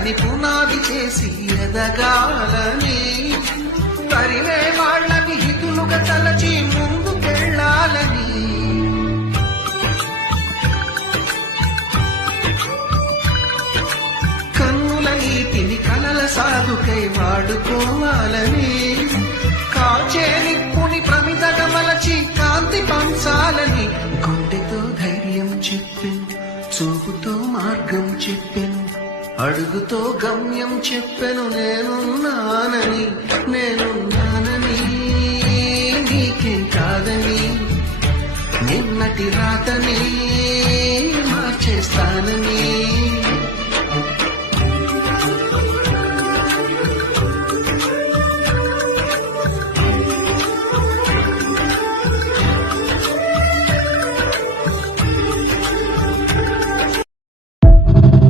ఎదగాలని పునాది చేసి ఎదగాలని తరిమే వాళ్ళని హితులుగా తలచి ముందుకెళ్ళాలని కన్నుల నీటిని కలల సాగుకై వాడుకోవాలని కాచే నిప్పుని ప్రమిదగా మలచి కాంతి పంచాలని గుండెతో ధైర్యం చెప్పెను, చూపుతో మార్గం చెప్పెను, అడుగుతో గమ్యం చెప్పెను. నేనున్నానని నీకేం కాదని నిన్నటి రాతని మార్చేస్తానని